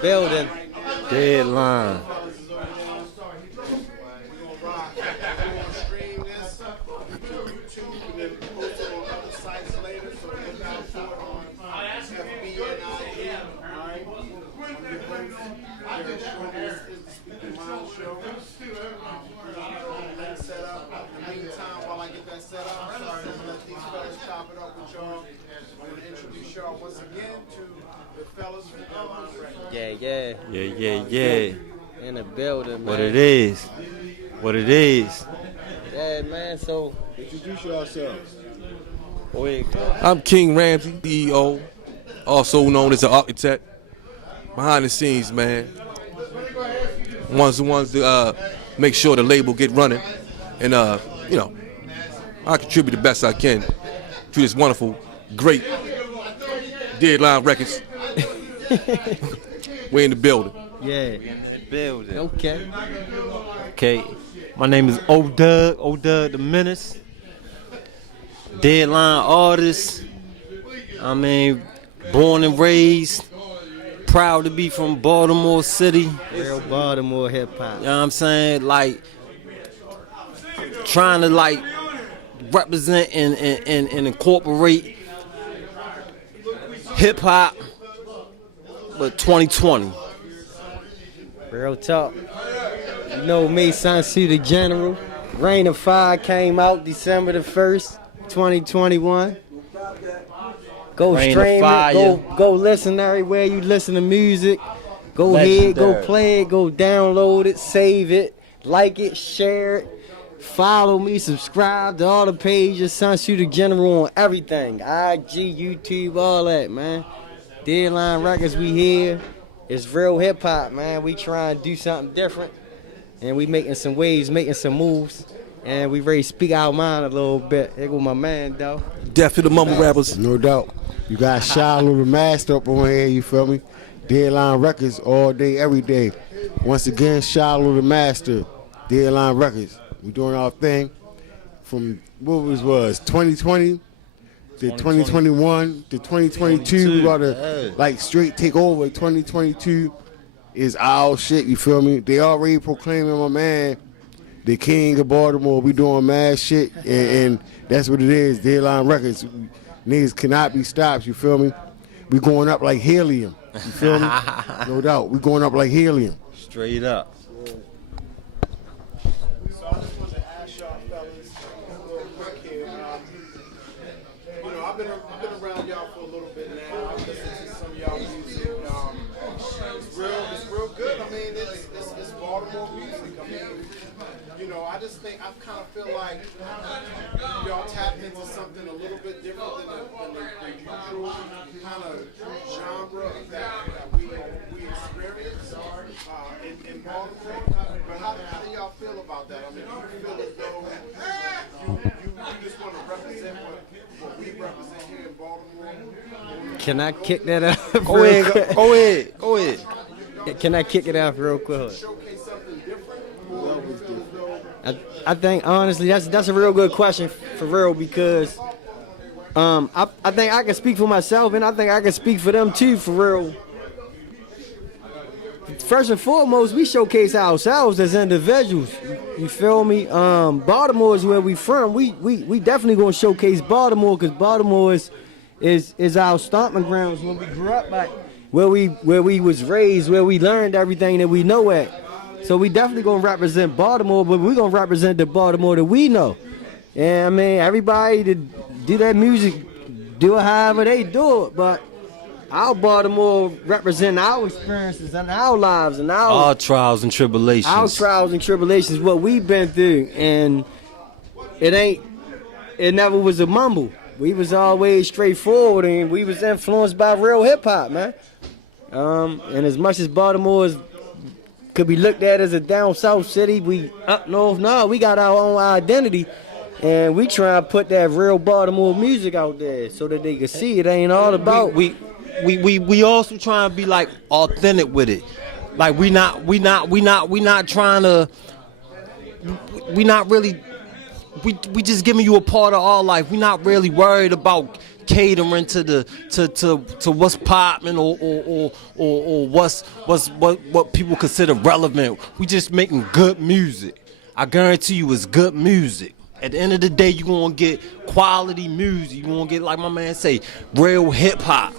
building. Deadline. Yeah. In the building, man. What it is. Yeah, man, so Introduce yourselves. I'm King Ramsey, CEO, also known as an architect. Behind the scenes, man. Ones to make sure the label get running, and I contribute the best I can to this wonderful, great Deadline Records. We're in the building. yeah. Building. Okay. My name is O-Dub the Menace. Deadline artist. I mean, born and raised. Proud to be from Baltimore City. Real Baltimore hip hop. You know what I'm saying? Like, trying to like represent and incorporate hip hop, but 2020. Real talk. You know me, Sansu the General. Reign of Fire came out December the 1st, 2021. Go Reign of stream Fire. it. Go listen everywhere you listen to music. Go ahead, go Legendary. play it, go download it, save it, like it, share it. Follow me, subscribe to all the pages, Sansu the General on everything. IG, YouTube, all that, man. Deadline Records, we here. It's real hip hop, man. We trying to do something different. And we making some waves, making some moves. And we ready to speak our mind a little bit. Here go my man, though. Death to the mumble rappers. No doubt. You got Shiloh the Master up on here, you feel me? Deadline Records all day, every day. Once again, Shiloh the Master, Deadline Records. We doing our thing from what was 2020 to 2021 to 2022. We got to like straight take over. 2022 is our shit, you feel me? They already proclaiming my man the king of Baltimore. We doing mad shit, and that's what it is. Deadline Records. Niggas cannot be stopped, you feel me? We going up like helium, you feel me? No doubt. We going up like helium. Straight up. So I just wanted to ask y'all fellas real quick here. I've been around y'all for a little bit now. I've listened to some of y'all music. It's real good. I mean, it's Baltimore music. I mean, I just think I kind of feel like y'all tapped into something a little bit different than the usual kind of genre that we experience in Baltimore. But how do y'all feel about that? I mean, do you feel as though you just want to represent what we represent here in Baltimore? Can I kick that out? Go ahead. Can I kick it out real quick? Showcase something different? I think honestly that's a real good question for real, because I think I can speak for myself, and I think I can speak for them too, for real. First and foremost, we showcase ourselves as individuals. You feel me? Baltimore is where we from. We definitely gonna showcase Baltimore, because Baltimore is our stomping grounds when we grew up, like where we was raised, where we learned everything that we know at. So we definitely gonna represent Baltimore, but we gonna represent the Baltimore that we know. And I mean, everybody that do that music, do it however they do it, but our Baltimore represent our experiences and our lives and Our trials and tribulations. our trials and tribulations, what we've been through. And it never was a mumble. We was always straightforward, and we was influenced by real hip hop, man. And as much as Baltimore could be looked at as a down south city, we up north, no, we got our own identity, and we try to put that real Baltimore music out there so that they can see it ain't all about. We also trying to be like authentic with it. Like we not trying to. We not really. We just giving you a part of our life. We not really worried about catering to the to what's popping or what people consider relevant. We just making good music. I guarantee you it's good music. At the end of the day, you're gonna get quality music. You're gonna get, like my man say, real hip hop.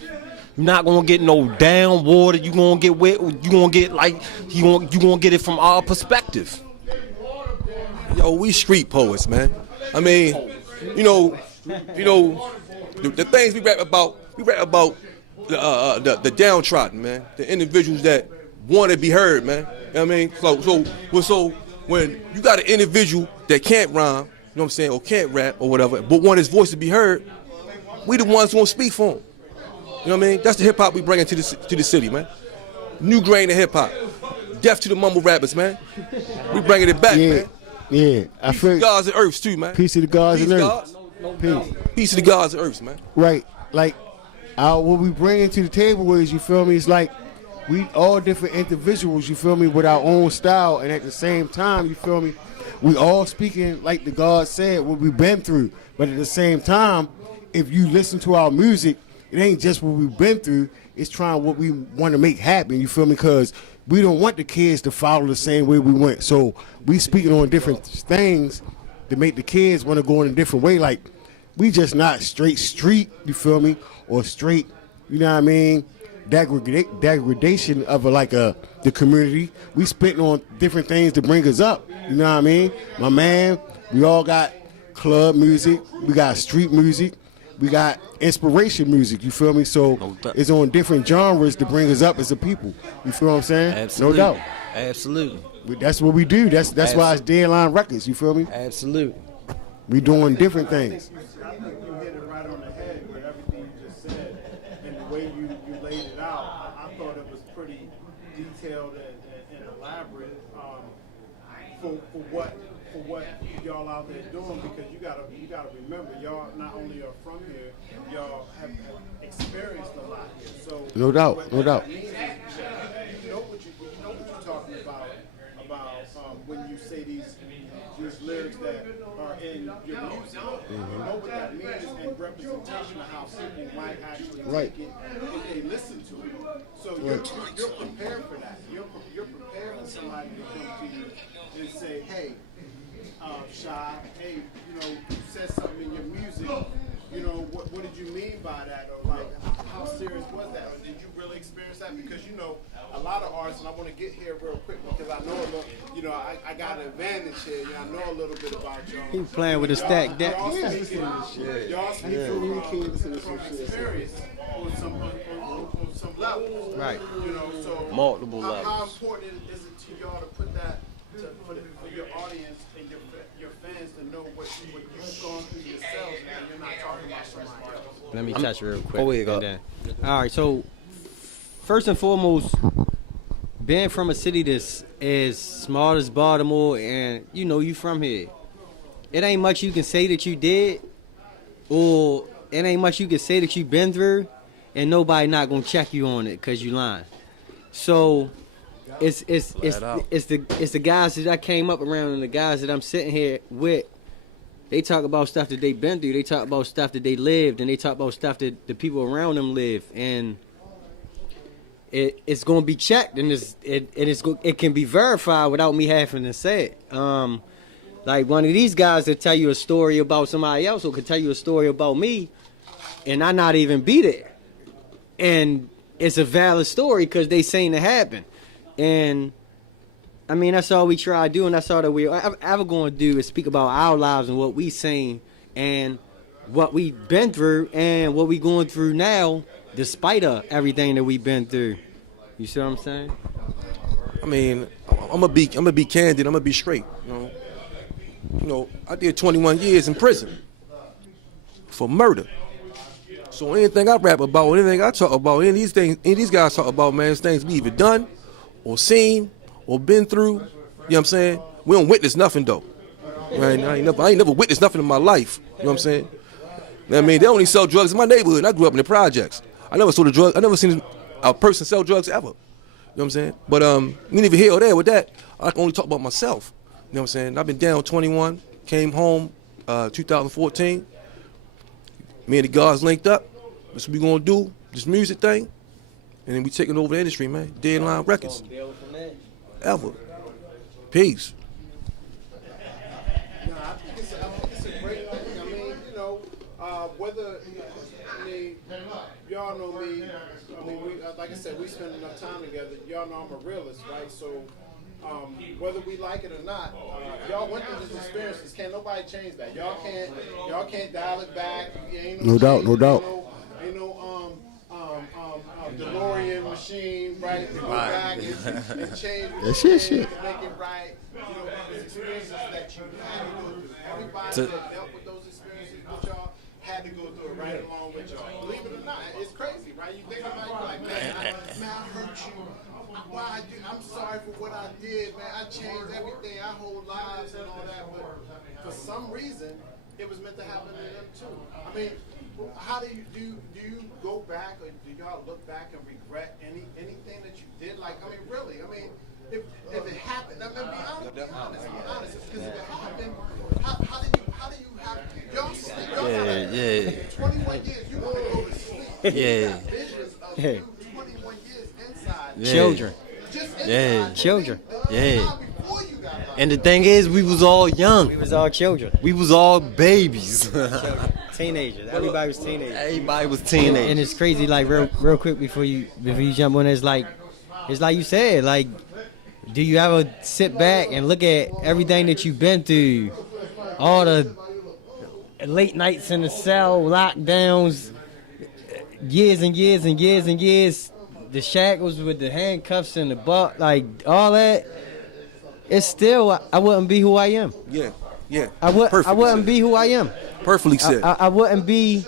You're not gonna get no down water. You're gonna get wet. You're gonna get like you gonna get it from our perspective. Yo, we street poets, man. I mean, the things we rap about the downtrodden, man. The individuals that want to be heard, man. You know what I mean? So when you got an individual that can't rhyme, you know what I'm saying, or can't rap or whatever, but want his voice to be heard, we the ones gonna speak for him. You know what I mean? That's the hip hop we bringing to the city, man. New grain of hip hop. Death to the mumble rappers, man. We bringing it back, man. Yeah, I Peace feel to the gods and earths too, man. Peace to the gods and earth. Gods. Peace. Peace to the gods and earths, man. Right, like what we bring to the table is, you feel me, it's like we all different individuals, you feel me, with our own style, and at the same time, you feel me, we all speaking like the God said, what we've been through. But at the same time, if you listen to our music, it ain't just what we've been through, it's trying what we want to make happen, you feel me, because we don't want the kids to follow the same way we went. So we speaking on different things to make the kids want to go in a different way. Like, we just not straight street, you feel me, or straight, you know what I mean, degradation of the community. We spitting on different things to bring us up, you know what I mean? My man, we all got club music, we got street music, we got inspiration music, you feel me? So it's on different genres to bring us up as a people, you feel what I'm saying? Absolutely. No doubt. Absolutely. That's what we do. That's why it's Deadline Records, you feel me? Absolutely. We doing different things. I think you hit it right on the head with everything you just said, and the way you laid it out. I thought it was pretty detailed and elaborate for what y'all out there doing, because you gotta remember, y'all not only are from here, y'all have experienced a lot here. So No doubt. You know what you're talking about when you say these lyrics that are in your music. You know what that means, and representation of how people might actually take it if they listen to it. So you're prepared for that. You're prepared for somebody to come to you and say, hey, Shy, hey, you said something in your music, what did you mean by that? Or like, how serious was that? Or did you really experience that? Because, a lot of artists, and I want to get here real quick because I know a little, I got an advantage here. I know a little bit about y'all. He playing with a stack deck. Y'all speaking from experience on some levels. Right. So Multiple how levels. important is it to y'all to put that for your audience and your fans to know what you've gone through yourselves, and you're not talking about somebody else? Let me touch real quick. Oh, wait, go. and then- All right, so first and foremost, being from a city that's as small as Baltimore, and you from here, it ain't much you can say that you did, or it ain't much you can say that you been through, and nobody not gonna check you on it because you lying. So it's the guys that I came up around, and the guys that I'm sitting here with. They talk about stuff that they been through. They talk about stuff that they lived, and they talk about stuff that the people around them live. And it's going to be checked, and it can be verified without me having to say it. Like one of these guys that tell you a story about somebody else, or could tell you a story about me, and I not even be there. And it's a valid story because they seen it happen. And I mean, that's all we try to do, and that's all that we're ever going to do is speak about our lives and what we seen and what we've been through and what we going through now, despite of everything that we've been through. You see what I'm saying? I mean, I'm gonna be candid. I'm gonna be straight. I did 21 years in prison for murder. So anything I rap about, anything I talk about, any of these guys talk about, man, it's things we either done or seen or been through. You know what I'm saying? We don't witness nothing though. Right? I ain't never witnessed nothing in my life. You know what I'm saying? I mean, they only sell drugs in my neighborhood, and I grew up in the projects. I never saw the drugs. I never seen a person sell drugs ever. You know what I'm saying? But we neither here or there with that. I can only talk about myself. You know what I'm saying? I've been down 21, came home 2014. Me and the guys linked up. That's what we gonna do. This music thing, and then we taking over the industry, man. Deadline Records. Ever. Peace. No, I think it's a great thing. I mean, you know, whether I mean, y'all know me. I mean, we, like I said, we spend enough time together. Y'all know I'm a realist, right? So, whether we like it or not, y'all went through these experiences. Can't nobody change that. Y'all can't dial it back. Ain't No doubt, no doubt. Ain't no DeLorean machine, right? To go back and change. That shit. Make it right. You know, the experiences that you had to go through. Everybody that dealt with those experiences with y'all had to go through it right along with y'all. Believe it or not, it's crazy, right? You think about it, you're like, man, I hurt you. Why I'm sorry for what I did, man. I changed everything, our whole lives and all that, but for some reason, it was meant to happen to them too. I mean, how do you go back, or do y'all look back and regret anything that you did? Like, I mean, really, I mean, if it happened, I mean, be honest, because if it happened, how do you have y'all sleep? Y'all 21 years, you want to go to sleep. You got visions of you 21 years inside. Children. Just inside. Children. Before you got And the thing is, we was all young. We was all children. We was all babies. Teenagers. Everybody was teenagers. Everybody was teenagers. And it's crazy, like real quick before you jump on, it's like you said, like, do you ever sit back and look at everything that you've been through, all the late nights in the cell, lockdowns, years and years and years and years, the shackles with the handcuffs and the butt, like all that. It's still, I wouldn't be who I am. Yeah. I wouldn't be who I am. Perfectly said. I wouldn't be.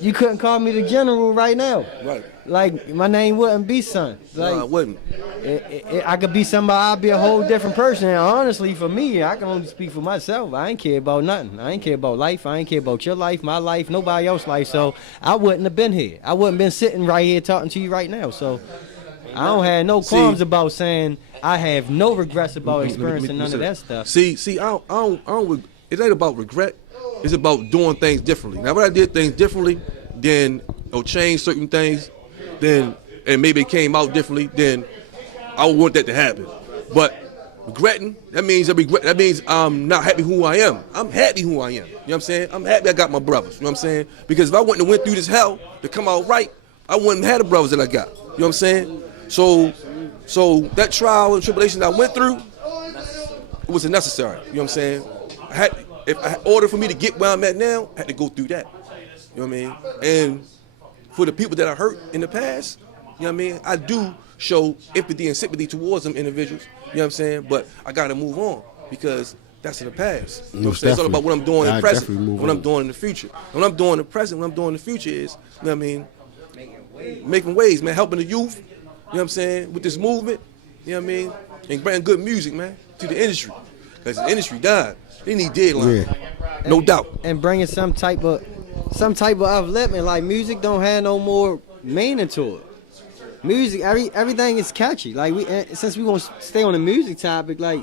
You couldn't call me the general right now. Right. Like, my name wouldn't be son. Like, No, I wouldn't. I could be somebody. I'd be a whole different person. And honestly, for me, I can only speak for myself. I ain't care about nothing. I ain't care about life. I ain't care about your life, my life, nobody else's life. So I wouldn't have been here. I wouldn't been sitting right here talking to you right now. So I don't have no qualms about saying I have no regrets about experiencing none of that stuff. See, I don't. It ain't about regret. It's about doing things differently. Now, when I did things differently, then or changed certain things, then and maybe it came out differently, then I would want that to happen. But regretting, that means I'm not happy who I am. I'm happy who I am. You know what I'm saying? I'm happy I got my brothers. You know what I'm saying? Because if I wouldn't have went through this hell to come out right, I wouldn't have had the brothers that I got. You know what I'm saying? So that trial and tribulation that I went through, it was necessary. You know what I'm saying? In order for me to get where I'm at now, I had to go through that. You know what I mean? And for the people that I hurt in the past, you know what I mean? I do show empathy and sympathy towards them individuals. You know what I'm saying? But I got to move on because that's in the past. You know what I'm saying? It's all about what I'm doing in the present, what I'm doing in the future. What I'm doing in the present, what I'm doing in the future is, you know what I mean? Making waves, man, helping the youth, you know what I'm saying, with this movement, you know what I mean? And bringing good music, man, to the industry. Because the industry died. They need Deadline. Yeah. No doubt. And bringing some type of upliftment. Like, music don't have no more meaning to it. Music, everything is catchy. Like, since we gonna stay on the music topic, like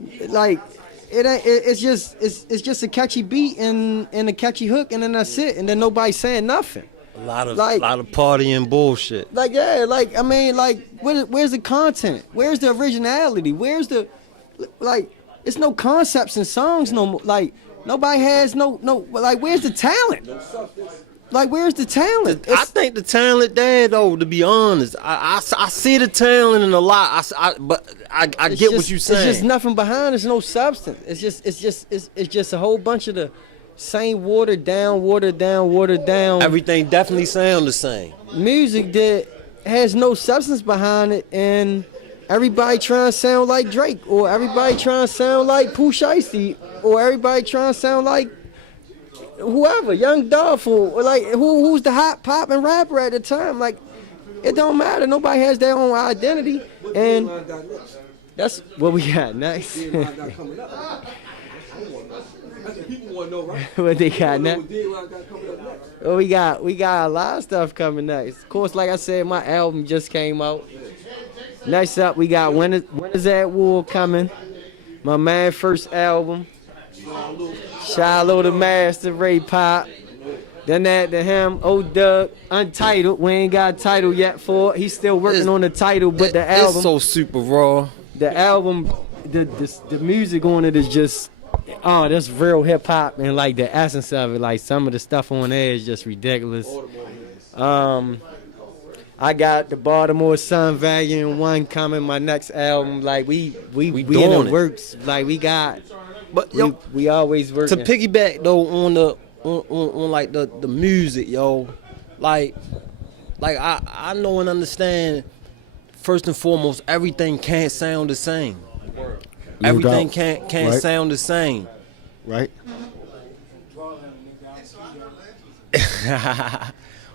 it's just a catchy beat and a catchy hook, and then that's it. And then nobody's saying nothing. A lot of partying bullshit. Like, yeah, like, I mean, like, where's the content? Where's the originality? Where's the, like, it's no concepts in songs no more. Like, nobody has no, like, where's the talent? Like, where's the talent? I think the talent there, though, to be honest. I see the talent in a lot. But I get what you're saying. It's just nothing behind. There's no substance. It's just a whole bunch of the same watered down. Everything definitely sound the same. Music that has no substance behind it, and everybody trying to sound like Drake, or everybody trying to sound like Pooh Shiesty, or everybody trying to sound like whoever, Young Dolph, or like who's the hot poppin' rapper at the time. Like, it don't matter. Nobody has their own identity, and that's what we got next. What they got next? Well, we got a lot of stuff coming next. Of course, like I said, my album just came out. Next up, we got When Is That War coming. My man first album. Shiloh the Master, Ray Pop. Then after him, O-Dub, Untitled. We ain't got a title yet for it. He's still working on the title, but the album, It's so super raw. the album, the music on it is just, oh, that's real hip hop, and like the essence of it, like some of the stuff on there is just ridiculous. I got the Baltimore Sun Volume 1 coming, my next album. Like we in doing the it. works. Like we got, But yo, we always to working. piggyback though on the on like the music, yo, like I know and understand. First and foremost, everything can't sound the same. No Everything doubt. can't Right. sound the same. Right?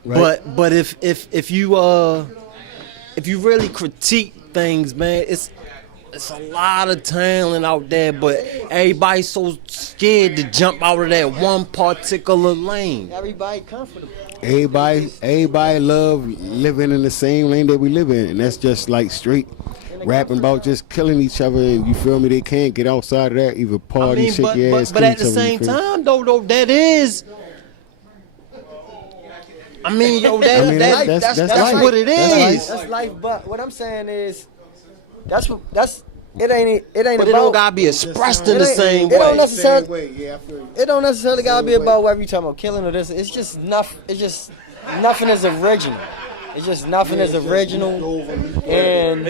But if you really critique things, man, it's a lot of talent out there, but everybody's so scared to jump out of that one particular lane. Everybody comfortable. Everybody love living in the same lane that we live in, and that's just like straight rapping about just killing each other, and you feel me? They can't get outside of that, either party, shake your ass, but kill at the each other, you same feel me? time, though, that is. I mean, yo, I mean, that's life. what it That's is. life. That's life. But what I'm saying is, it ain't But about. it don't gotta be expressed in the same It don't way. necessarily. Same way, yeah, I feel you. It don't necessarily gotta be about whatever you talking about, killing or this. It's just nothing. It's just nothing is original. It's just nothing is original, and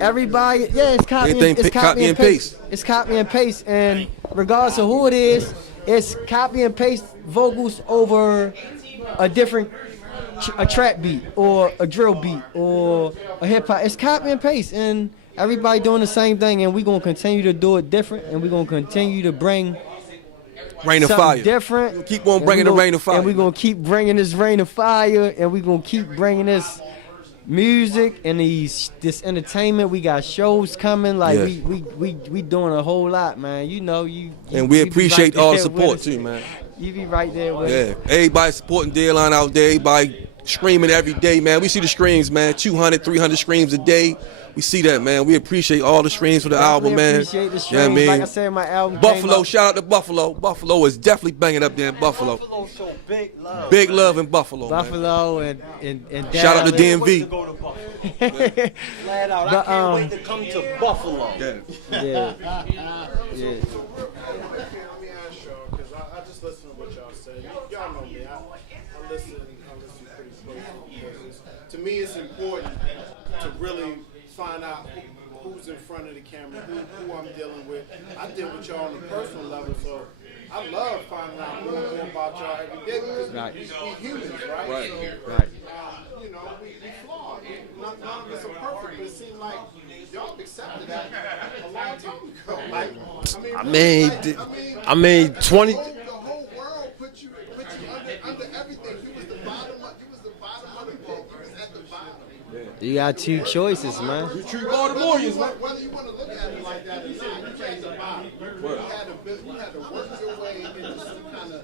everybody, yeah, it's copy. Everything It's copy and paste. It's copy and paste, and regardless of who it is, it's copy and paste vocals over a different, a trap beat or a drill beat or a hip hop. It's copy and paste, and everybody doing the same thing, and we're gonna continue to do it different, and we're gonna continue to bring Rain of something fire. different. Keep on And bringing we the gon- rain of fire. And we're gonna keep bringing this rain of fire, and we're gonna keep bringing this music and this entertainment. We got shows coming. Like Yes. we doing a whole lot, man. You know And we you be appreciate right all the there with support us. too, man. You be right there with Yeah, us. everybody supporting Deadline out there. Everybody screaming every day, man. We see the streams, man. 200, 300 streams a day. We see that, man. We appreciate all the streams for the album, man. Appreciate the You know what I streams. mean? Like I said, my album came Buffalo, out. shout out to Buffalo. Buffalo is definitely banging up there in Buffalo. So big love. Big love in Buffalo, man. Buffalo and Shout out to Dallas. DMV. Flat out, But, I can't wait to come to Buffalo. Yeah. Let Yeah. me ask y'all, because I just listen to what y'all say. Y'all know me. I listen pretty closely. Because to me, it's important to really find out who's in front of the camera, who I'm dealing with. I deal with y'all on a personal level, so I love finding out more about y'all every day because we humans, right? So, you know, we flawed. None of us are perfect, but it seems like y'all accepted that a long time ago. I mean, 20. The whole world put you under everything. You was the bottom of the boat. You was at the bottom. You got two choices, man. True Baltimoreans, man. Whether you want to look at it like that or not, you came to the bottom. You had to work your way into some kind of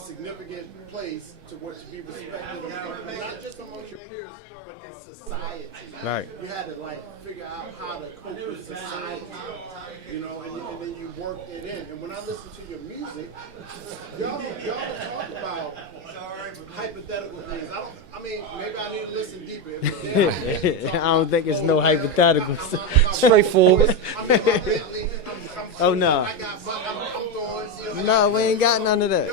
significant place to what you be respected, not just amongst your peers, but in society. Right. You had to like figure out how to cope with society, you know, and then you worked it in. And when I listen to your music, y'all talk about hypothetical things. I mean, maybe I need to listen deeper. I don't think it's no hypotheticals. Straightforward. Oh no. I got I'm throwing, you know, No, we ain't got none of that.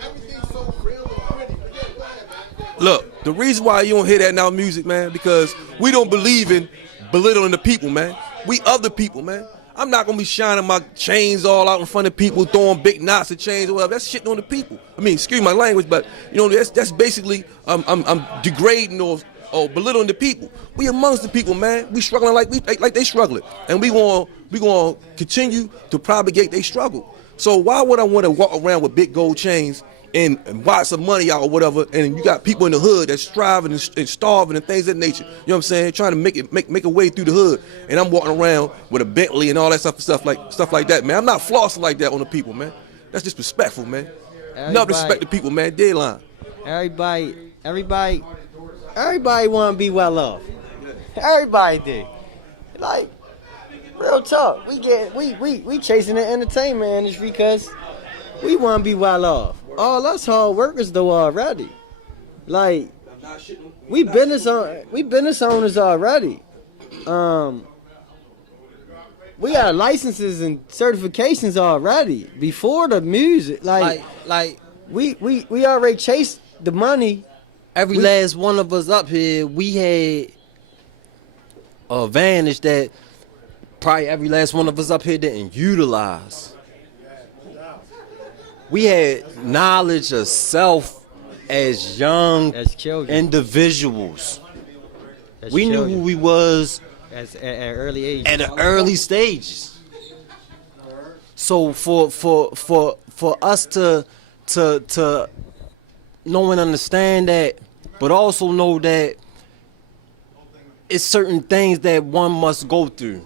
everything's so real and pretty. Go ahead, man. Look, the reason why you don't hear that in our music, man, because we don't believe in belittling the people, man. We other people, man. I'm not gonna be shining my chains all out in front of people, throwing big knots of chains or whatever. That's shitting on the people. I mean, excuse my language, but you know that's basically I'm degrading or belittling the people. We amongst the people, man. We struggling like they struggling, and we gonna continue to propagate their struggle. So why would I want to walk around with big gold chains and wad some money out or whatever, and you got people in the hood that's striving and starving and things of that nature. You know what I'm saying? Trying to make a way through the hood, and I'm walking around with a Bentley and all that stuff like that, man. I'm not flossing like that on the people, man. That's disrespectful, man. Not respect the people, man. Deadline. Everybody want to be well off. Everybody do. Like, real talk. We chasing the entertainment industry because we want to be well off. All us hard workers though already. Like we business owners already. We got licenses and certifications already before the music. Like we already chased the money. Every last one of us up here, we had an advantage that probably every last one of us up here didn't utilize. We had knowledge of self as young As children. individuals. As We children. knew who we was at early age. at the early stages. So for us to know and understand that, but also know that it's certain things that one must go through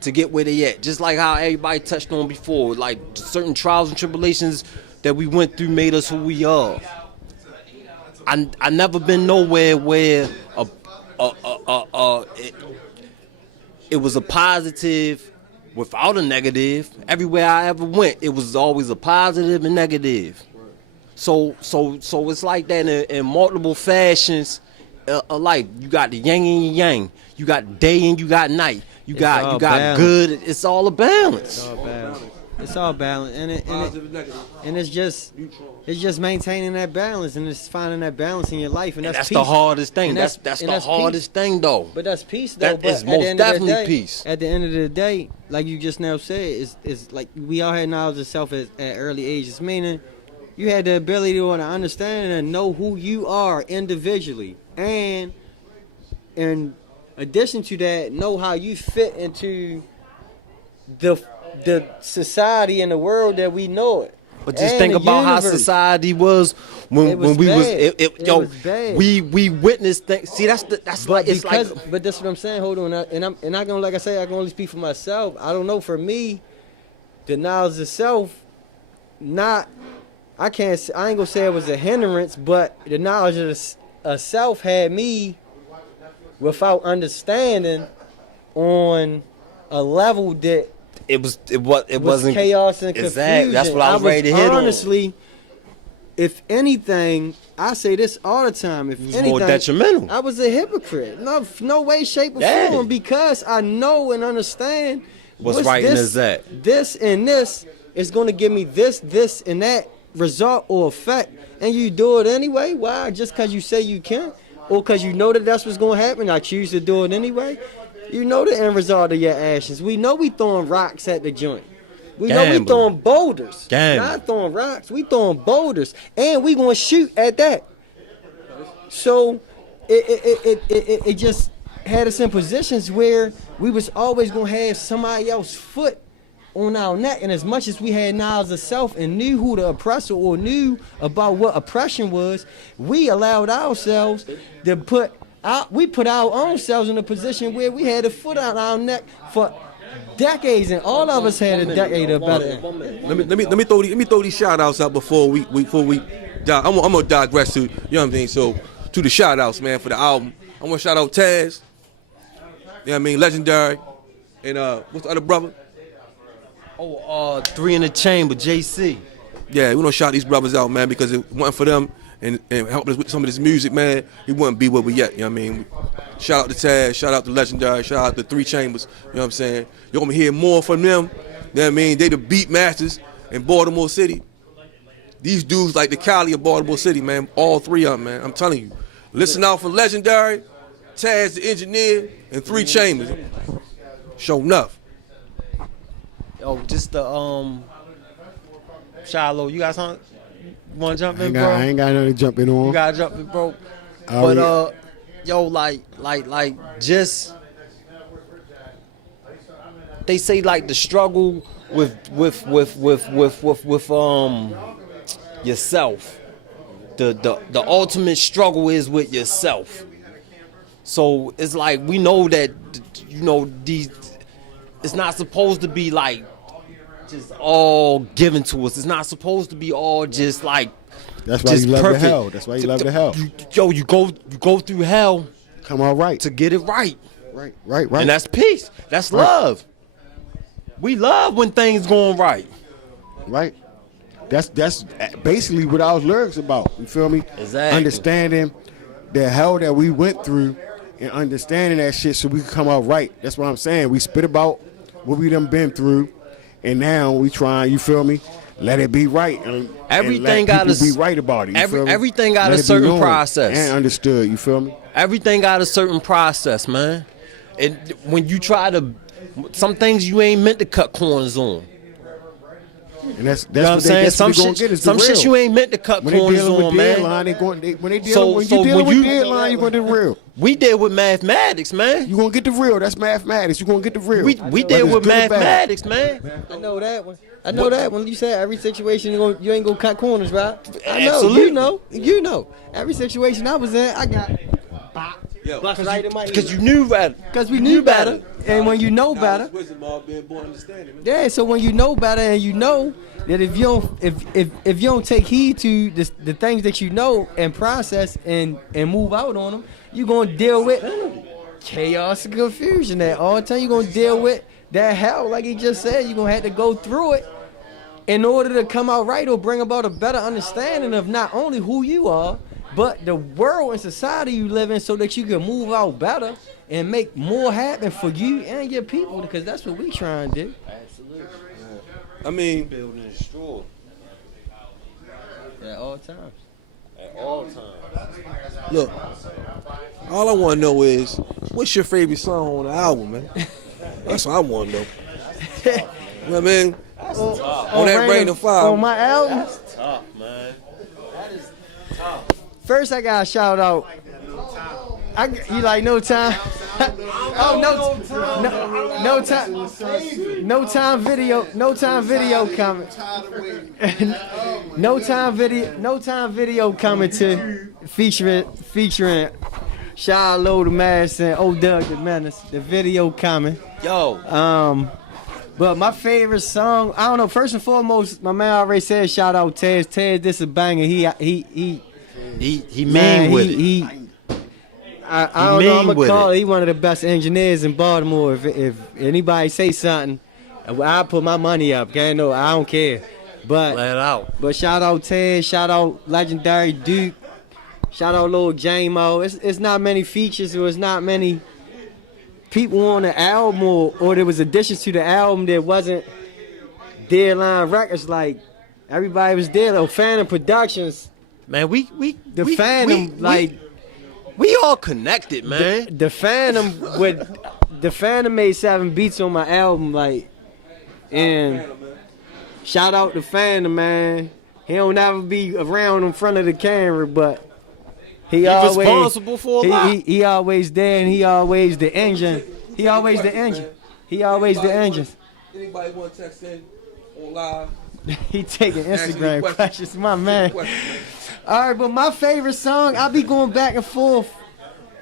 to get where they at. Just like how everybody touched on before, like certain trials and tribulations that we went through made us who we are. I never been nowhere where it was a positive without a negative. Everywhere I ever went, it was always a positive and negative. So it's like that in multiple fashions of life. You got the yin and yang. You got day and you got night. You got balance. good. It's all a balance. It's all balance, and it's just maintaining that balance, and it's finding that balance in your life, and And that's that's peace. the hardest thing. And that's and the hardest thing though. But that's peace, though. That But is at most the end of the definitely day- peace. At the end of the day, like you just now said, is like we all had knowledge of self at early ages, meaning you had the ability to understand and know who you are individually, and in addition to that, know how you fit into the society and the world that we know it. But just And think the about how universe. society was when It was we was bad. yo It was bad. we witnessed things. See that's But like it's because, like but that's what I'm saying. Hold on, and I'm not gonna, like I say, I can only speak for myself. I don't know. For me, the knowledge of self, I ain't gonna say it was a hindrance, but the knowledge of self had me without understanding on a level that it was wasn't chaos and confusion. Exactly. That's what I was ready to hit on. Honestly, if anything, I say this all the time. If was anything, more detrimental. I was a hypocrite. No way, shape, or Yeah. form, because I know and understand What's right and this, exact. This and this is going to give me this, and that result or effect, and you do it anyway. Why? Just because you say you can, or because you know that that's what's going to happen. I choose to do it anyway. You know the end result of your actions. We know we throwing rocks at the joint. We know we Gambling. throwing boulders. Gambling. Not throwing rocks. We throwing boulders, and we gonna shoot at that. So it just had us in positions where we was always gonna have somebody else's foot on our neck. And as much as we had knowledge of self and knew who the oppressor or knew about what oppression was, we allowed ourselves to put our own selves in a position where we had a foot on our neck for decades, and all of us had a decade or better. Let me throw these shout outs out before we I'm gonna digress to, you know what I'm saying? So to the shout outs, man, for the album. I want to shout out Taz. You know what I mean? Legendary. And what's the other brother? Three in the Chamber, JC. Yeah, we don't shout these brothers out, man, because if it wasn't for them and helping us with some of this music, man, we wouldn't be where we at, you know what I mean? Shout out to Taz, shout out to Legendary, shout out to Three Chambers, you know what I'm saying? You're gonna hear more from them, you know what I mean? They the beat masters in Baltimore City. These dudes like the Cali of Baltimore City, man, all three of them, man, I'm telling you. Listen out for Legendary, Taz the engineer, and Three Chambers. Show enough. Oh, just the Shiloh, you got something? You wanna jump in, I bro? ain't got nothing to jump in on. You gotta jump in, bro. Oh, But yo, like just they say like the struggle with yourself. The ultimate struggle is with yourself. So it's like we know that, you know, these, it's not supposed to be like just all given to us. It's not supposed to be all just like That's why just you love perfect. the hell. That's why you love the hell. You go through hell Come on, right. to get it right. Right. And that's peace. That's love. We love when things going right. Right. That's basically what our lyrics about. You feel me? Exactly. Understanding the hell that we went through and understanding that shit so we can come out right. That's what I'm saying. We spit about what we done been through, and now we trying. You feel me? Let it be right. Everything got to be right about it. You feel me? Everything got Let a it be certain known process. and understood. You feel me? Everything got a certain process, man. And when you try to, some things you ain't meant to cut corners on. And that's You know what I'm saying? That's Some what they gonna shit, get is the some shit real. you ain't meant to cut When they corners dealing with on, man. deadline, when you So- dealing so with when you- deadline, you gonna do real. We did with mathematics, man. You gonna get the real. That's mathematics. You gonna get the real. We Whether did it's with good or bad. mathematics, man. I know that one. I know that one. You said every situation you ain't gonna cut corners, right? I know. Absolutely. You know. Every situation I was in, I got Yo, bust right in my Because you knew better. Because we knew better. And when you know better, wisdom all being born understanding, man. yeah. So when you know better and you know that if you don't if you don't take heed to the things that you know and process and move out on them, you're gonna deal with chaos and confusion. That all the time you're gonna deal with that hell, like he just said. You're gonna have to go through it in order to come out right or bring about a better understanding of not only who you are, but the world and society you live in, so that you can move out better and make more happen for you and your people, because that's what we trying to do. I mean, Building is straw At all times. at all times. look, all I want to know is, what's your favorite song on the album, man? That's what I want to know. You know what I mean? On that Rain of Fire. On my album, Tough, man. first I got to shout out. You like No Time? Oh, No Time video coming. No Time video coming to featuring Shy Low the Mass and O Doug the Menace. The video coming. Yo, But my favorite song, I don't know. First and foremost, my man already said shout out Tez. Tez, this a banger. He he man, mean with it. I don't know. I'm mean gonna with call it. it. He one of the best engineers in Baltimore. If anybody say something, I put my money up. Okay, no, I don't care. But Let it out. but shout out Ted, shout out Legendary Duke, shout out Lil J-Mo. It's not many features, or it's not many people on the album, or there was additions to the album that wasn't Deadline Records. Like everybody was there. Though Phantom Productions, Man, we Phantom, we all connected, man. the Phantom made 7 beats on my album, like, and shout out to Phantom, man. He don't never be around in front of the camera, but he always responsible for a lot. He always there, and he always the engine. He always the engine. He always the engine. Anybody want to text in on live? He taking Instagram questions. questions, my man. All right, but my favorite song, I be going back and forth.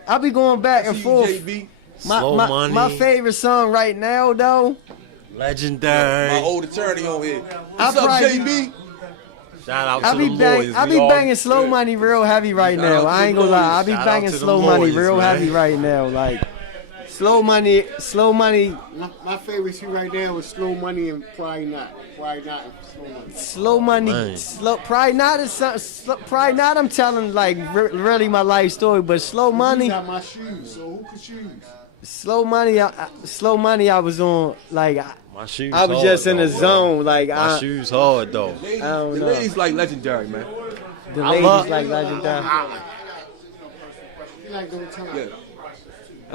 CJB, Slow Money. My favorite song right now, though. Legendary. my old attorney on here. I What's up, probably- JB? Shout out I to be the bang, lawyers. I We be all banging Slow good. Money real heavy right Shout out now. to I ain't the gonna lie, I be Shout out banging to the Slow Money lawyers, real man. heavy right now. Like Slow Money. My favorite two right there was Slow Money and Probably Not. Probably Not and Slow Money. Slow Money. Man. Probably not is probably not. I'm telling like really my life story, but Slow Money. You got my shoes, so who could choose? Slow Money. Slow Money. I was on like My shoes I was hard, just in though, the bro. zone. Like My shoes hard though. Ladies, don't the know. ladies like legendary, man. the I ladies love- like Legendary. You like No Time. Yeah.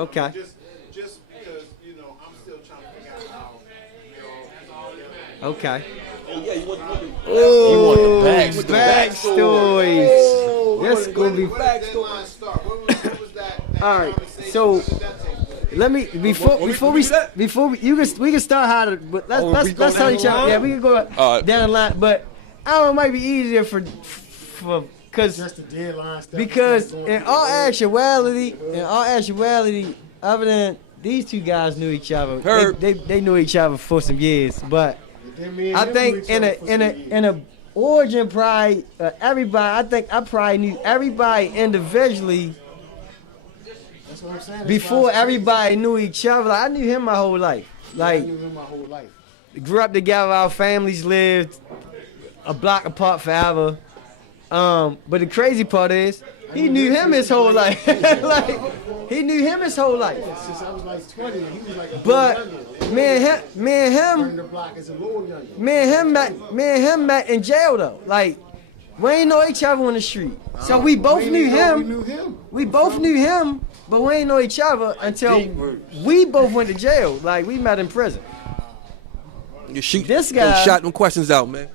Okay. Just because, I'm still trying to figure out how, Okay. Yeah, you want the You want the backstory. Backstories. This gonna be. deadline start. What was that All right, conversation? so What did that take place? let me we can start how to. But let's go tell down each the other. line? Yeah, we can go All right. down the line. But I don't know, it might be easier for because Just the deadline stuff. because in all actuality, other than these two guys knew each other, Heard. they knew each other for some years. But I think in a origin probably everybody. I think I probably knew everybody individually That's what I'm saying. That's before why I everybody knew each other. Like, I knew him my whole life. I Like knew him my whole life. grew up together. Our families lived a block apart forever. But the crazy part is, he knew him his whole life. Like, he knew him his whole life. Since I was like 20, and he was like a But little me and him, younger. The block is a little younger. me and him met in jail though. Like, we ain't know each other on the street. So we both We knew him. knew him. We both knew him, but we ain't know each other until we both went to jail. Like, we met in prison. You shoot. This Yo, guy- shot them questions out, man.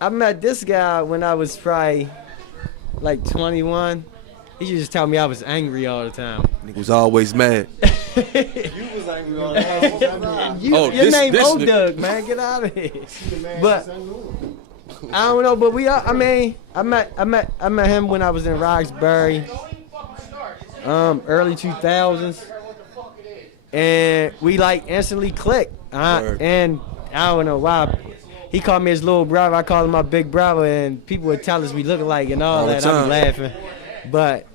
I met this guy when I was probably like 21. He used to tell me I was angry all the time. Nigga was always mad. You, Oh, your this- name this Old nigga- Doug, man. Get out of here. But I knew him. I don't know. But I mean, I met him when I was in Roxbury, early 2000s, and we like instantly clicked. Word. And I don't know why. He called me his little brother. I called him my big brother, and people would tell us we look alike and all All the that. I time. be laughing, but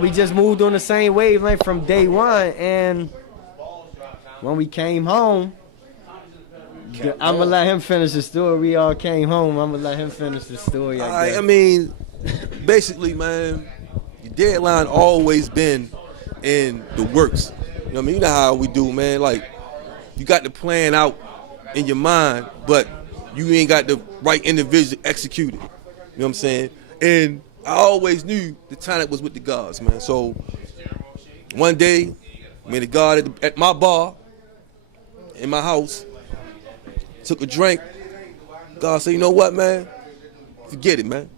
we just moved on the same wavelength from day one. And when we came home, I'm gonna let him finish the story. We all came home. I'm gonna let him finish the story. I guess. I mean, basically, man, your deadline always been in the works. You know what I mean? You know how we do, man. Like, you got the plan out in your mind, but you ain't got the right individual to execute it. You know what I'm saying? And I always knew the talent was with the gods, man. So one day, me and the God at my bar, in my house, took a drink. God said, you know what, man? Forget it, man.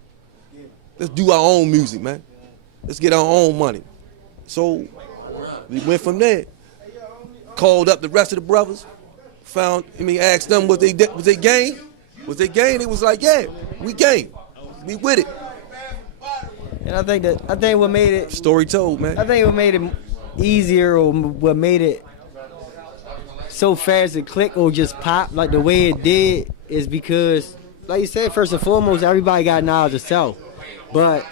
Let's do our own music, man. Let's get our own money. So we went from there. Called up the rest of the brothers. Asked them was they game? Was they game? It was like, yeah, we game. We with it. And I think what made it, Story told, man. I think what made it easier, or what made it so fast to click or just pop like the way it did, is because, like you said, first and foremost, everybody got knowledge of self. But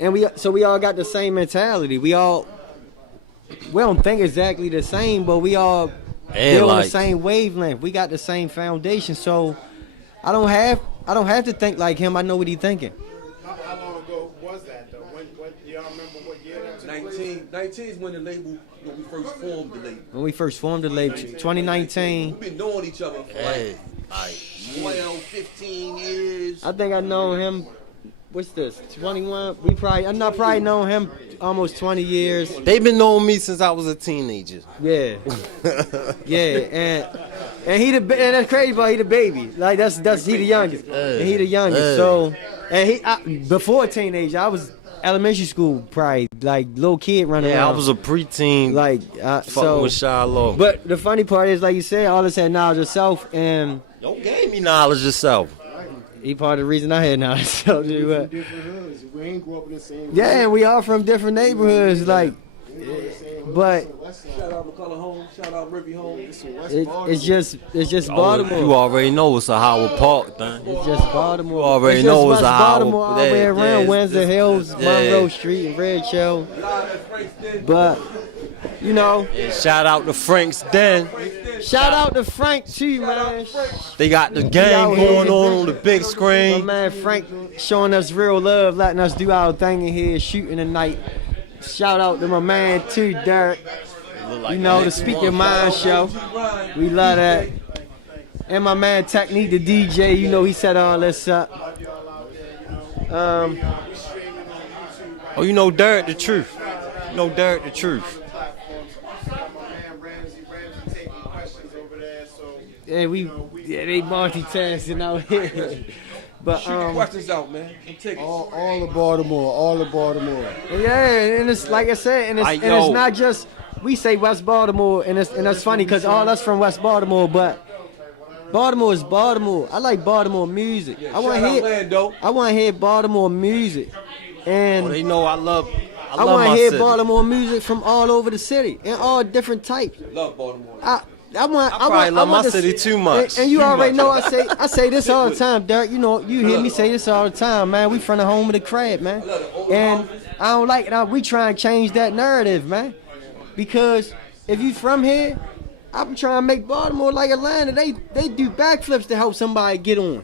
we all got the same mentality. We don't think exactly the same, but we all build on the same wavelength. We got the same foundation. So I don't have to think like him. I know what he's thinking. How long ago was that though? Do y'all remember what year that took place? 19 is when the label, when we first formed the label. When we first formed the label, 2019. We've been knowing each other for like 12, 15 years. I think I know him. What's this? 21. I'm not probably known him almost 20 years. They been knowing me since I was a teenager. Yeah, yeah, and and that's crazy, but he the baby. Like that's he the youngest, and he the youngest. So, and before teenager, I was elementary school, probably like little kid running around. Yeah, I was a preteen. like fucking with Shiloh. But the funny part is, like you said, all this had knowledge of self, and Don't gave me knowledge yourself. he part of the reason I had knowledge of self. too, but- Different hoods. We ain't grew up in the same. Yeah, and we all from different neighborhoods, like, but Shout out McCullough Home, shout out Rippy Home. it's just Baltimore. You already know it's a Howard Park thing. It's just Baltimore. You already it's know just it's West a Baltimore all the way yeah, around yeah, Windsor it's- Hills, yeah. Monroe Street, and Red Show. But you know, And shout out to Frank's Den. shout out to Frank too, man. They got the out game here. going on the big My screen. man Frank showing us real love, letting us do our thing in here, shooting tonight. Shout out to my man too, Derek. You know, the Speak Your Mind show. We love that. And my man Technique, the DJ, you know, he set all this up. Oh, you know Derek the truth. You know Derek the truth. Got my man Ramsey taking questions over there. So Yeah, they multitasking out here. But Shoot the questions out, man. I'm taking All of Baltimore. All of Baltimore. yeah, and it's like I said, and it's know. not just we say West Baltimore, and that's funny because all us from West Baltimore, but Baltimore is Baltimore. I like Baltimore music. I want shout to out hear. Lando. I want to hear Baltimore music, Oh, and they know I love I my want to hear city. Baltimore music from all over the city and all different types. Love Baltimore. I probably love my city too much. And you Too already much. know I say this all the time, Derek. You know, you hear me say this all the time, man. We from the home of the crab, man. And I don't like it. We try and change that narrative, man. Because if you from here, I'm trying to make Baltimore like Atlanta. They do backflips to help somebody get on.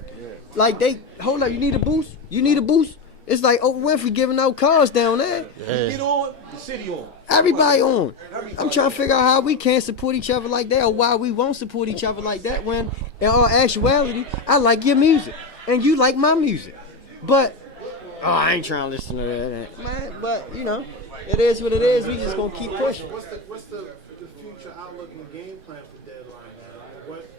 Like hold up, you need a boost? You need a boost? It's like Oprah Winfrey giving out cars down there. Get on, the city on. Everybody on. I'm trying to figure out how we can't support each other like that, or why we won't support each other like that, when in all actuality, I like your music and you like my music. But I ain't trying to listen to that, man. But you know, it is what it is. We just gonna keep pushing. What's the future outlook and game plan for Deadline, man? What?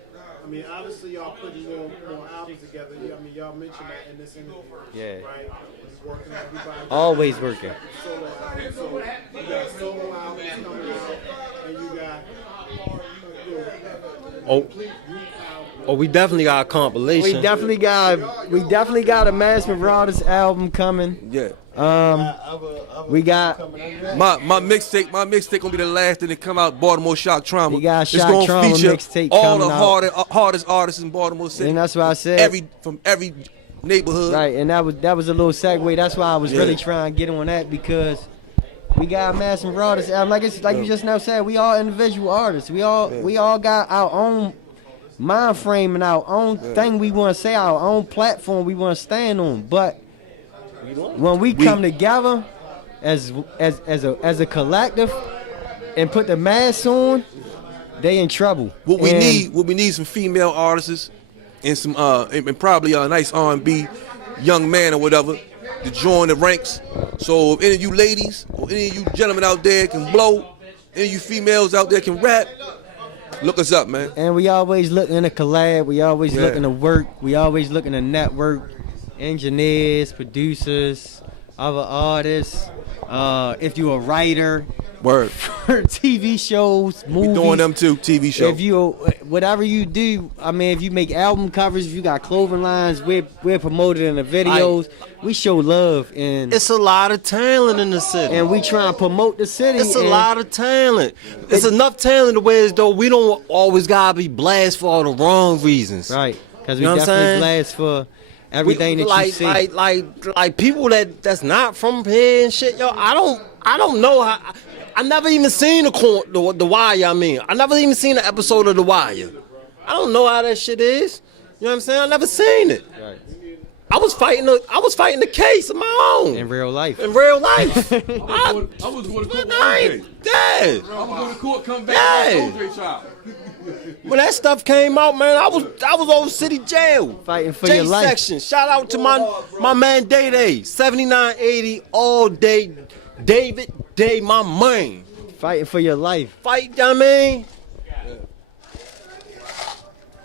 I mean, obviously y'all putting more albums together. I mean, y'all mentioned that in this interview. Yeah. Right. He's working on everybody. Always working. Solo albums. So you got solo albums coming out, and you got complete group album. Oh, we definitely got a compilation. We definitely got a Mass Marauders album coming. Yeah. We got My mixtape gonna be the last thing to come out. Baltimore Shock Trauma. We got It's Shock gonna Trauma feature mixtape all the coming out. hardest artists in Baltimore City. and that's what I said. From every neighborhood. Right, and that was a little segue. That's why I was Yeah. really trying to get on that, because we got Mass Marauders album. Like you just now said, we all individual artists. We all got our own mind frame and our own thing we want to say, our own platform we want to stand on. But when we come together as a collective and put the mask on, they in trouble. What we And need some female artists and some and probably a nice R&B young man or whatever to join the ranks. So if any of you ladies or any of you gentlemen out there can blow, any of you females out there can rap, look us up, man. And we always looking to collab. We always Yeah. looking to work. We always looking to network. Engineers, producers, other artists. If you a writer Word. for TV shows, movies. We doing them too, TV show. If you, whatever you do, I mean, if you make album covers, if you got clothing lines, we're promoted in the videos. We show love and It's a lot of talent in the city. we try and promote the city. It's a and lot of talent. It's enough talent the way as though we don't always gotta be blasted for all the wrong reasons. Right, because we You know what I'm definitely saying? blast for everything that like, you see. like people that's not from here and shit, yo. I don't know how. I never even seen the Wire. I mean, I never even seen an episode of The Wire. I don't know how that shit is. You know what I'm saying? I never seen it. Right. I was fighting the case of my own In real life. in real life. I was going to court I ain't dead. I was going to court, come back Yeah. with OJ trial. When that stuff came out, man, I was over city jail. Fighting for J your life. section. Shout out to my man Day Day, 7980 all day. David Day, my man. Fighting for your life. Fight, you know what I mean?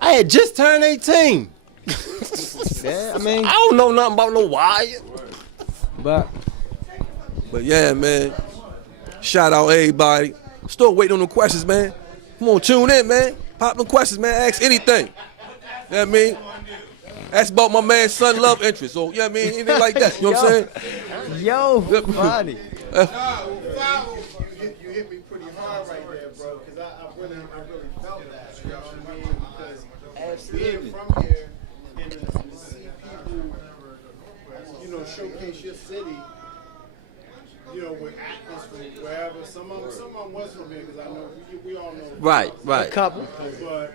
I had just turned 18. Yeah, I mean, I don't know nothing about no Wire. but But yeah, man. Shout out everybody. Still waiting on the questions, man. Come on, tune in, man. Pop them questions, man. Ask anything. You know what I mean? Ask about my man's son love interest. So, you know what I mean? Anything like that. You know what I'm saying? yo, funny. You hit me pretty hard right there, bro, because I really felt that. You know what I mean? Because being from here and to see people, you know, showcase your city, you know, with actors from wherever. Some of them was from here, because I know we all know. Right. Couple. But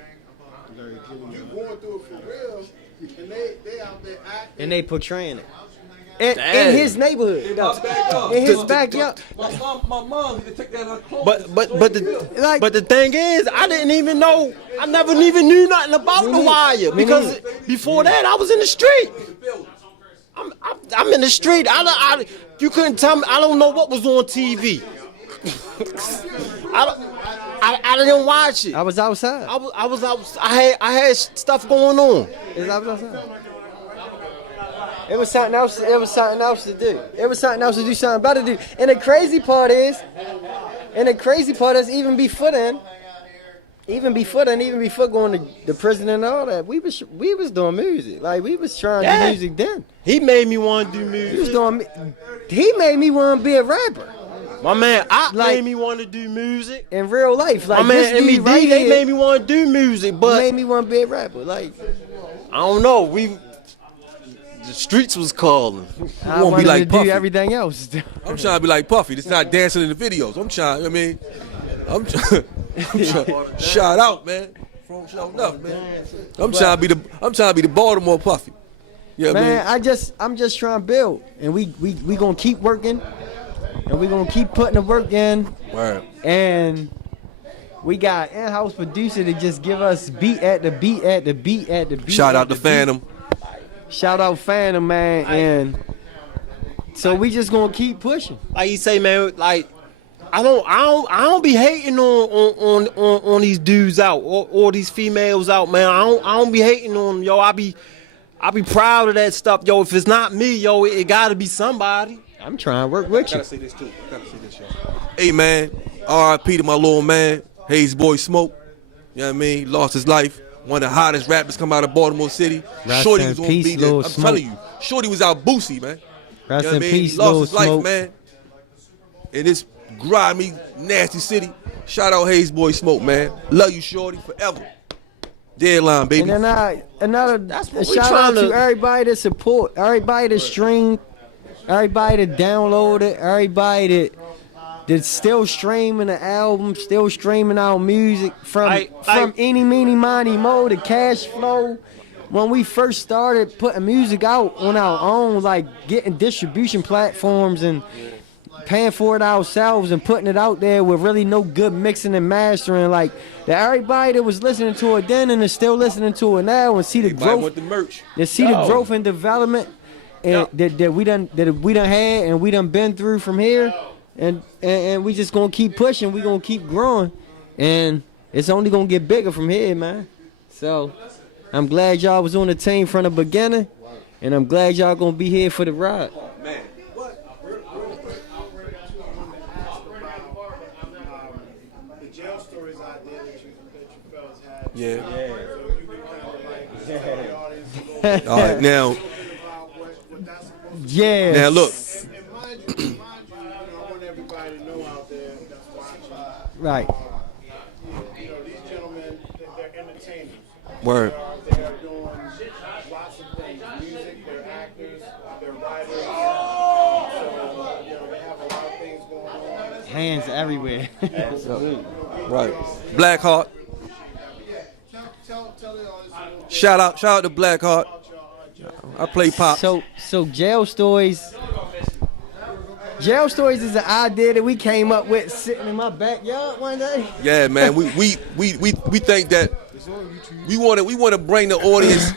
you going through it for real, and they out there acting. And they portraying it. In Damn. his neighborhood. though. In his backyard. My mom had to take that in her clothes. But the thing is, I didn't even know. I never even knew nothing about the Wire because before that I was in the street. I'm in the street. You couldn't tell me. I don't know what was on TV. I didn't watch it. I was outside. I was out. I had stuff going on. I was outside. It was something else. It was something else to do. It was something else to do. Something better to do. And the crazy part is, even before then, even before going to the prison and all that, we was doing music. Like we was trying to do music then. He made me want to do He made me want to be a rapper My man, Like- made me want to do music. in real life. Like My man, this dude MED, right they here made me want to do music, but made me want to be a rapper. Like I don't know. The streets was calling. I won't be wanted like to do Puffy. everything else. I'm trying to be like Puffy. It's not dancing in the videos. I'm trying. I mean, Shout out, man. From show enough, man. I'm trying to be the Baltimore Puffy. Yeah, Man, I'm just trying to build, and we gonna keep working, and we gonna keep putting the work in. Word. And we got in-house producer to just give us beat at the beat at the beat at the beat. Shout at out to the beat. Phantom. Shout out Phantom, man, and so we just gonna keep pushing. Like you say, man, like I don't be hating on these dudes out or these females out, man. I don't be hating on them, yo. I be proud of that stuff, yo. If it's not me, yo, it gotta be somebody. I'm trying to work with you. Say this too. Hey, man. R.I.P. to my little man, Hayes Boy Smoke. You know what I mean? Lost his life. One of the hottest rappers come out of Baltimore City. Rest Shorty in was on peace, beat. Lil I'm Smoke. telling you, Shorty was out Boosie, man. Rest You know in what I mean? peace, He lost Lil his life, Smoke. man. In this grimy, nasty city. Shout out Hayes Boy Smoke, man. Love you, Shorty, forever. Deadline, baby. And then another what we shout out trying to to- everybody that support, everybody that stream, everybody that downloaded, everybody that's still streaming the album, still streaming our music from Eeny Meeny Miny Mo to Cash Flow. When we first started putting music out on our own, like getting distribution platforms and paying for it ourselves and putting it out there with really no good mixing and mastering, like that everybody that was listening to it then and is still listening to it now and see the Everybody growth, want the merch. to see the growth and development and that we done had and we done been through from here, and we just gonna keep pushing, we gonna keep growing, and it's only gonna get bigger from here, man. So I'm glad y'all was on the team from the beginning, and I'm glad y'all gonna be here for the ride. Man. The jail stories idea that you fellas had. Yeah. So you can kind of like tell the audience a little bit All right, now, about what that's supposed to Yeah. now look. And mind you, you know, I want everybody to know out there that's watching. Right. You know, these gentlemen, they're entertainers. Word. They are doing lots of things. Music, they're actors, they're writers. So, you know, they have a lot of things going on. Hands everywhere. Right. Blackheart. Tell the audience a little Shout out to Blackheart. I play pop. So Jail Stories. Jail Stories is an idea that we came up with sitting in my backyard one day. Yeah, man. We think that we want to bring the audience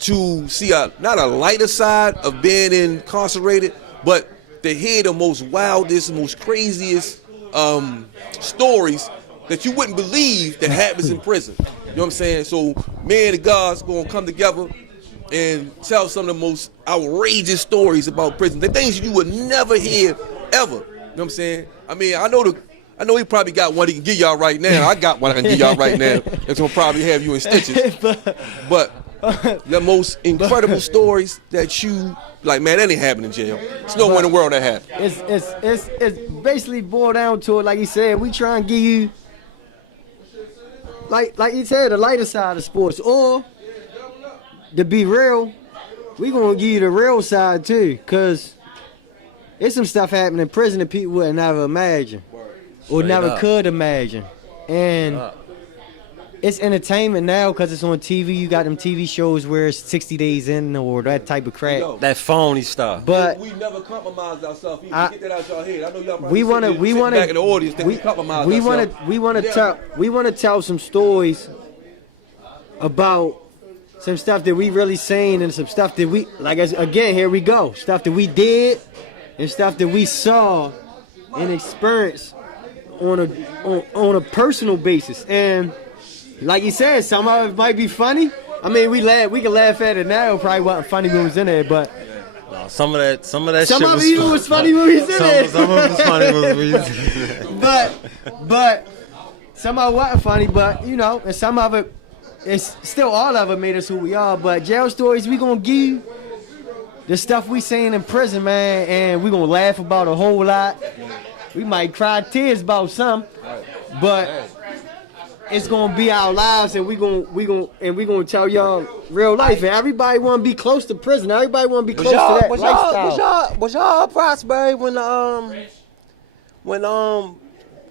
to see not a lighter side of being incarcerated, but to hear the most wildest, most craziest stories that you wouldn't believe that happens in prison. You know what I'm saying? So me and the guys gonna come together and tell some of the most outrageous stories about prison. The things you would never hear ever. You know what I'm saying? I mean, I know he probably got one he can give y'all right now. I got one I can give y'all right now. It's gonna probably have you in stitches. But the most incredible stories that you like, man, that ain't happening in jail. There's nowhere in the world that happens. It's basically boiled down to it, like you said, we try and give you like you said, the lighter side of sports. Or to be real, we gonna give you the real side too, cause there's some stuff happening in prison that people would never imagine. Or never could imagine. And it's entertainment now because it's on TV. You got them TV shows where it's 60 days in or that type of crap. That phony stuff. But we never compromised ourselves. Get that out your head. I know y'all we want to back in the audience think we compromised we ourselves. want to tell some stories about some stuff that we really seen and some stuff that we again, here we go, stuff that we did and stuff that we saw and experienced on a personal basis. And like you said, some of it might be funny. I mean, we can laugh at it now. It probably wasn't funny when we was in there, but Some of that some shit of it was funny when we was in there. Some of it was funny when we was in there. but some of it wasn't funny. But you know, and some of it, it's still all of it made us who we are. But Jail Stories, we gonna give you the stuff we seen in prison, man, and we gonna laugh about a whole lot. We might cry tears about some, but it's gonna be our lives, and we gonna tell y'all real life. And everybody wanna be close to prison. Everybody wanna be close to that lifestyle. Was y'all prosperous when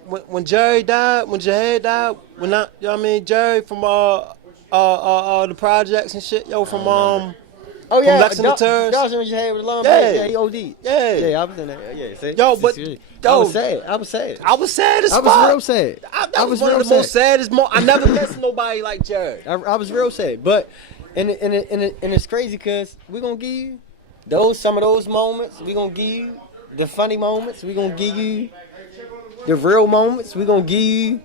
when Jerry died, when Jahead died, when I, you know what I mean, Jerry from the projects and shit, yo, from Oh yeah, Lexington Terrace. Dawson was had with the long Yeah. yeah, he OD. Yeah. Yeah, I was in there. Yeah, see? Yo, but- I yo. was sad. I was sad. I was sad as I fuck. was real sad. That was one of the most saddest moments. I never met nobody like Jerry. I was real sad. But and it's crazy because we're gonna give you some of those moments. We're gonna give you the funny moments. We're gonna give you the real moments. We're gonna give you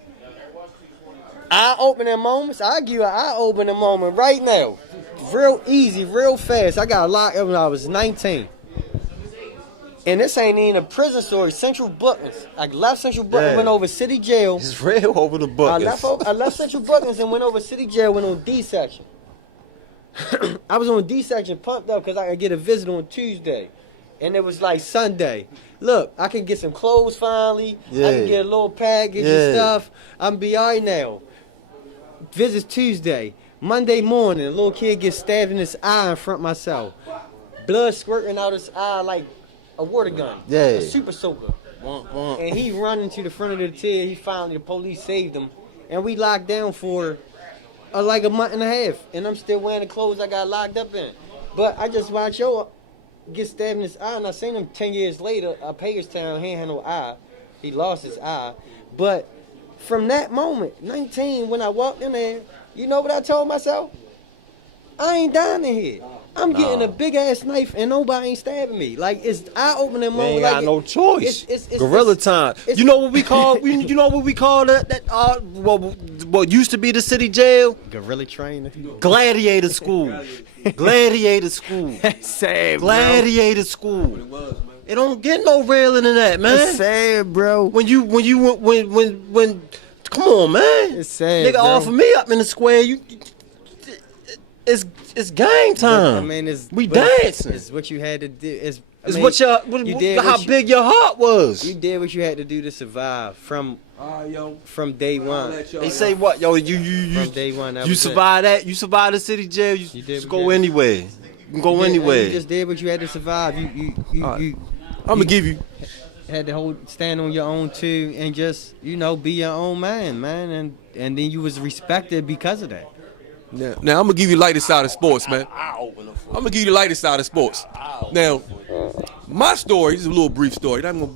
eye-opening moments. I'll give you an eye-opening moment right now. Real easy, real fast. I got locked up when I was 19. And this ain't even a prison story. Central Bookings. I left Central Bookings, Yeah. went over city jail. It's real over the I buckets. left Central Bookings and went over city jail, went on D section. I was on D section pumped up because I could get a visit on Tuesday. And it was like Sunday. Look, I can get some clothes finally. I Yeah. can get a little package Yeah. and stuff. I'm be all right now. Visits Tuesday. Monday morning, a little kid gets stabbed in his eye in front of my cell. Blood squirting out his eye like a water gun. Yeah. A super soaker. And he running to the front of the tier. He finally, the police saved him. And we locked down for like a month and a half. And I'm still wearing the clothes I got locked up in. But I just watched Joe get stabbed in his eye. And I seen him 10 years later at Hagerstown. He ain't had no eye. He lost his eye. But from that moment, 19, when I walked in there, you know what I told myself? I ain't dying in here. I'm getting a big ass knife and nobody ain't stabbing me. Like it's eye-opening We moment. ain't like got no choice. Gorilla time. it's- You know what we call? You know what we call that? What used to be the city jail? Gorilla trainer. Gladiator school. Gladiator school. Sad, Gladiator school. It don't get no realer than that, man. It's sad, bro. When come on, man. It's sad, Nigga bro. offer me up in the square. It's game time. I mean, we but dancing. It's what you had to do. It's It's how big your heart was. You did what you had to do to survive from day one. They say what, yo? You From day one, that you was it. survive that. You survive the city jail. You did just what go you- anywhere. You can go You anywhere. just did what you had to survive. You I'm gonna give you. had to stand on your own too, and just be your own man, and then you was respected because of that. Now I'm gonna give you the lighter side of sports, man. I'm gonna give you the lighter side of sports. Now, my story is a little brief story. I'm gonna